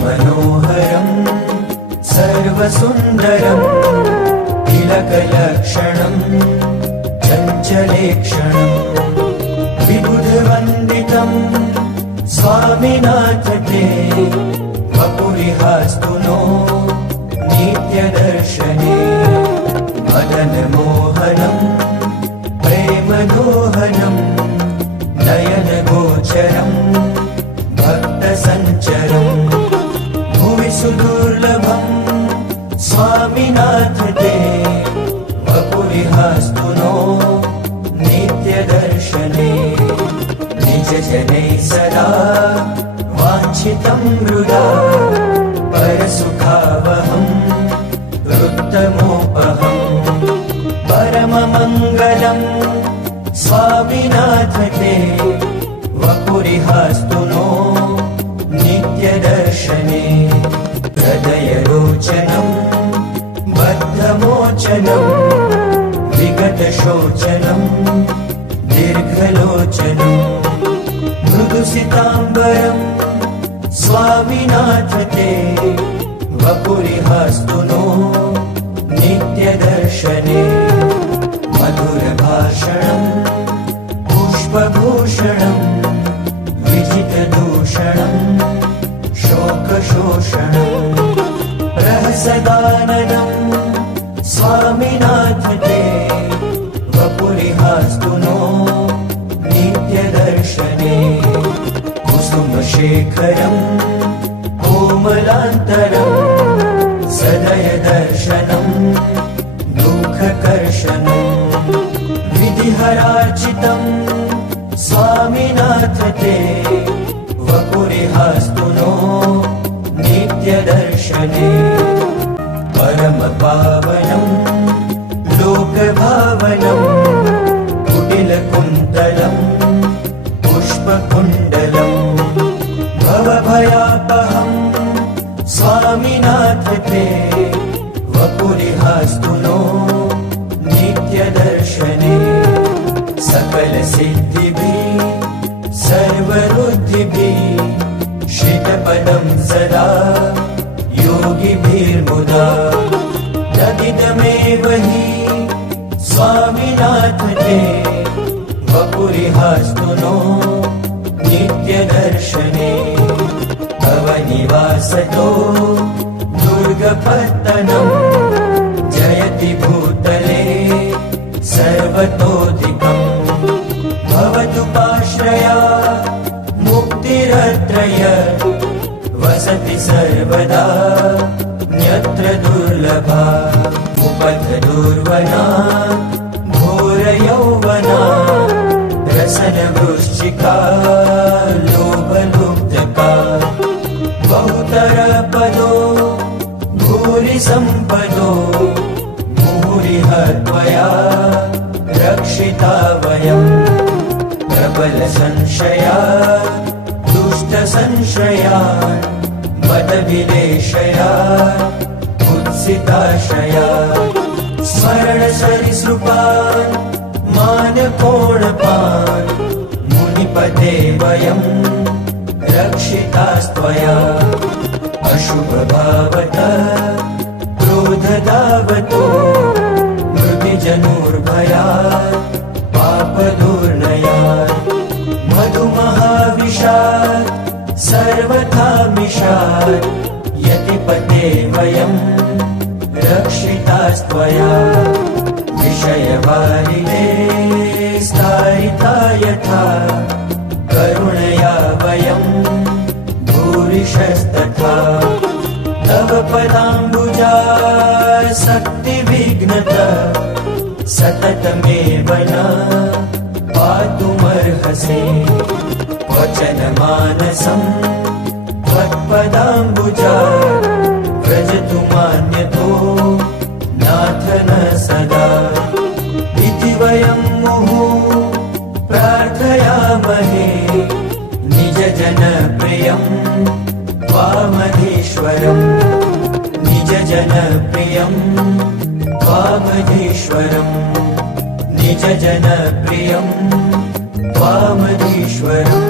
मनोहरम् सर्वसुन्दरम् तिलकलक्षणम् चञ्चलेक्षणम् विबुधवन्दितम् स्वामिनाथ ते वपुरिहास्तु नो नित्यदर्शने मदनमोहनम् प्रेमदोहनम् नयनगोचरम् भक्तसञ्चरम् भुवि सुदुर्लभम् स्वामिनाथ ते वपुरिहास्तु नो नित्यदर्शने निजजनैः सदा वाञ्छितं हृदा परसुखावहम् वृत्तमोपहम् परममङ्गलम् स्वामिनाथ ते वपुरिहास्तु नो नित्यदर्शने हृदयरोचनम् बद्धमोचनम् विगतशोचनम् दीर्घलोचनम् मृदुसिताम्बरम् स्वामिनाथ ते वपुरिहास्तु नो नित्यदर्शने मधुरभाषणम् पुष्पभूषणम् विजितदूषणम् शोकशोषणम् रहसदाननम् स्वामिनाथ ते वपुरिहास्तु नो नित्यदर्शने कुसुमशेखरम् कोमलान्तरम् सदयदर्शनम् दुःखकर्षणम् विधिहरार्चितम् स्वामिनाथ ते वपुरिहास्तु नो नित्यदर्शने परमपावनम् लोकभावनम् कुटिलकुन्तलम् पुष्पकुण्डलम् भवभयापहम् स्वामिनाथ ते वपुरिहास्तु नो नित्यदर्शने सकलसिद्धिभिः सर्वरुद्धिभिः श्रितपदं सदा योगिभिर्मुदा तदिदमेव हि स्वामिनाथ ते वपुरिहास्तु नो नित्यदर्शने भवनिवासतो दुर्गपत्तनम् जयति भूतले सर्वतोधिकम् भवतु पाश्रया मुक्तिरत्रय वसति सर्वदा न्यत्र दुर्लभा उपधदुर्वना घोरयौवना रसनवृश्चिका लोभलुब्धका बहुतरपदो भूरिसम्पदो भूरिह त्वया रक्षिता वयम् प्रबलसंशया दुष्टसंश्रया मदविलेशया उत्सिताशया स्मरणसरिसृपान् मानकोणपान् मुनिपते वयम् रक्षितास्त्वया अशुभभावतः क्रोधदावतो मृतिजनुर्भयात् पापदुर्नयात् मधुमहाविशात् सर्वथा मिषात् यतिपते वयम् रक्षितास्त्वया विषयवारिणे स्थायिता यथा करुणया वयम् भूरिशस्तथा तव पदाम्बुजा शक्तिविघ्नता सततमेव न पातुमर्हसि वचनमानसम् त्वत्पदाम्बुजा व्रजतु मान्यतो नाथ न सदा इति वयम् मुहुः प्रार्थयामहे निजजनप्रियम् त्वामधीश्वरम् निजजनप्रियम् त्वामधीश्वरम् निजजनप्रियम् त्वामधीश्वरम्।